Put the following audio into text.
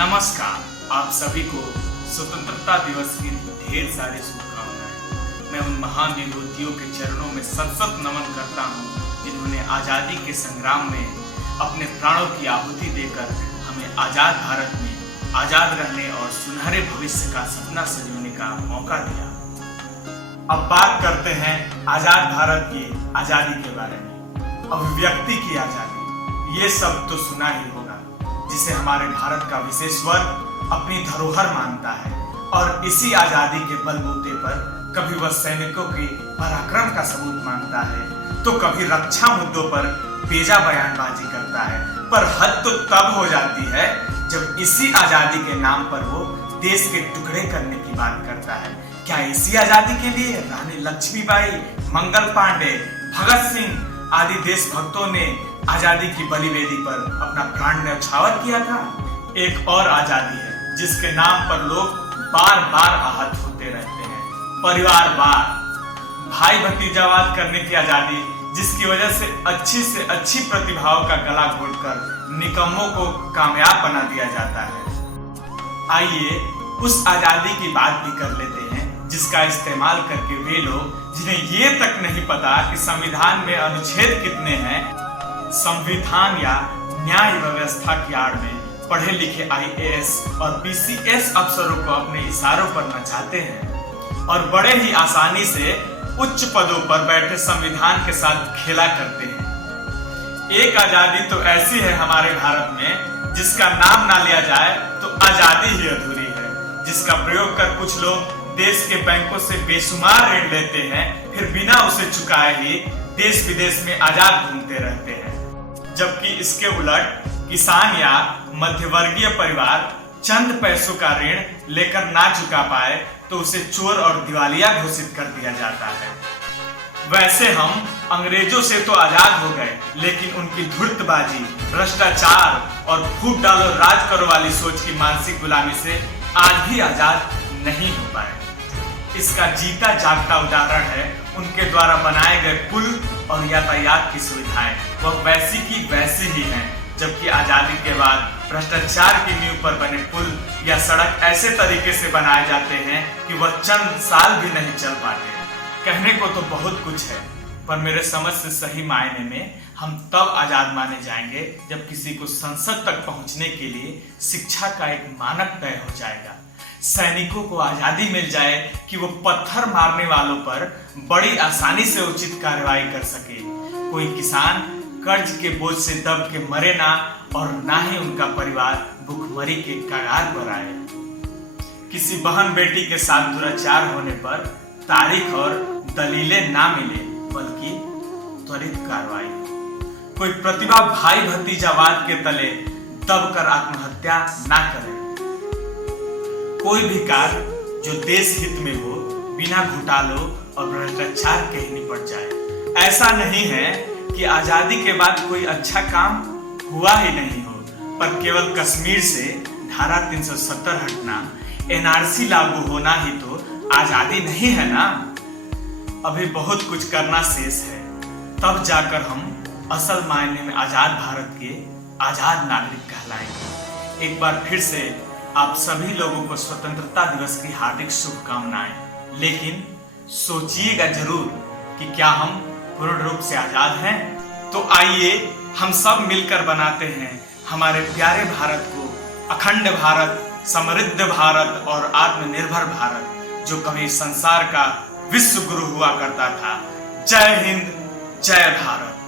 नमस्कार, आप सभी को स्वतंत्रता दिवस की ढेर सारी शुभकामनाएं। मैं उन महान विभूतियों के चरणों में सत नमन करता हूं जिन्होंने आज़ादी के संग्राम में अपने प्राणों की आहुति देकर हमें आज़ाद भारत में आज़ाद रहने और सुनहरे भविष्य का सपना सजोने का मौका दिया। अब बात करते हैं आज़ाद भारत की आज़ादी के बारे में। अभिव्यक्ति की आज़ादी, ये सब तो सुना ही होगा, जिसे हमारे भारत का विशेष वर्ग अपनी धरोहर मानता है और इसी आजादी के बलबूते पर कभी वह सैनिकों के पराक्रम का सबूत मांगता है तो कभी रक्षा मुद्दों पर बेजा बयानबाजी करता है। पर हद तो तब हो जाती है जब इसी आजादी के नाम पर वो देश के टुकड़े करने की बात करता है। क्या इसी आजादी के लिए रानी लक्ष्मीबाई, मंगल पांडे, भगत सिंह आदि देशभक्तों ने आजादी की बलिवेदी पर अपना प्राण न्यौछावर किया था? एक और आजादी है जिसके नाम पर लोग बार बार आहत होते रहते हैं, परिवारवाद, भाई भतीजावाद करने की आजादी, जिसकी वजह से अच्छी प्रतिभाओं का गला घोटकर निकम्मों को कामयाब बना दिया जाता है। आइए उस आजादी की बात भी कर लेते हैं जिसका इस्तेमाल करके वे लोग जिन्हें ये तक नहीं पता कि संविधान में अनुच्छेद कितने हैं, संविधान या न्याय व्यवस्था की आड़ में पढ़े लिखे आईएएस और पीसीएस अफसरों को अपने इशारों पर नचाते हैं और बड़े ही आसानी से उच्च पदों पर बैठे संविधान के साथ खेला करते हैं। एक आजादी तो ऐसी है हमारे भारत में जिसका नाम ना लिया जाए तो आजादी ही अधूरी है, जिसका प्रयोग कर कुछ लोग देश के बैंकों से बेशुमार ऋण लेते हैं, फिर बिना उसे चुकाए ही देश विदेश में आजाद घूमते रहते हैं। जबकि इसके उलट किसान या मध्यवर्गीय परिवार चंद पैसों का ऋण लेकर ना चुका पाए तो उसे चोर और दिवालिया घोषित कर दिया जाता है। वैसे हम अंग्रेजों से तो आजाद हो गए, लेकिन उनकी धूर्तबाजी, भ्रष्टाचार और फूट डालो राज करो वाली सोच की मानसिक गुलामी से आज भी आजाद नहीं हो पाए। इसका जीता जागता उदाहरण है उनके द्वारा बनाए गए पुल और यातायात की सुविधाएं, वह वैसी की वैसी ही हैं, जबकि आजादी के बाद भ्रष्टाचार की नींव पर बने पुल या सड़क ऐसे तरीके से बनाए जाते हैं कि वह चंद साल भी नहीं चल पाते। कहने को तो बहुत कुछ है, पर मेरे समझ से सही मायने में हम तब आजाद माने जाएंगे जब किसी को संसद तक पहुंचने के लिए शिक्षा का एक मानक तय हो जाएगा। सैनिकों को आजादी मिल जाए कि वो पत्थर मारने वालों पर बड़ी आसानी से उचित कार्रवाई कर सके। कोई किसान कर्ज के बोझ से दब के मरे ना और ना ही उनका परिवार भूखमरी के कगार पर आए। किसी बहन बेटी के साथ दुराचार होने पर तारीख और दलीलें ना मिले, बल्कि त्वरित कार्रवाई। कोई प्रतिभा भाई भतीजावाद के तले दबकर आत्महत्या ना करे। कोई भी कार्य जो देश हित में हो बिना घोटालों और भ्रष्टाचार के ही निपट जाए। ऐसा नहीं है कि आजादी के बाद कोई अच्छा काम हुआ ही नहीं हो, पर केवल कश्मीर से धारा 370 हटना, एनआरसी लागू होना ही तो आजादी नहीं है ना। अभी बहुत कुछ करना शेष है, तब जाकर हम असल मायने में आजाद भारत के आजाद नागरिक कहलाएंगे। एक बार फिर से आप सभी लोगों को स्वतंत्रता दिवस की हार्दिक शुभकामनाएं। लेकिन सोचिएगा जरूर कि क्या हम पूर्ण रूप से आजाद हैं? तो आइए हम सब मिलकर बनाते हैं हमारे प्यारे भारत को अखंड भारत, समृद्ध भारत और आत्मनिर्भर भारत, जो कभी संसार का विश्व गुरु हुआ करता था। जय हिंद, जय भारत।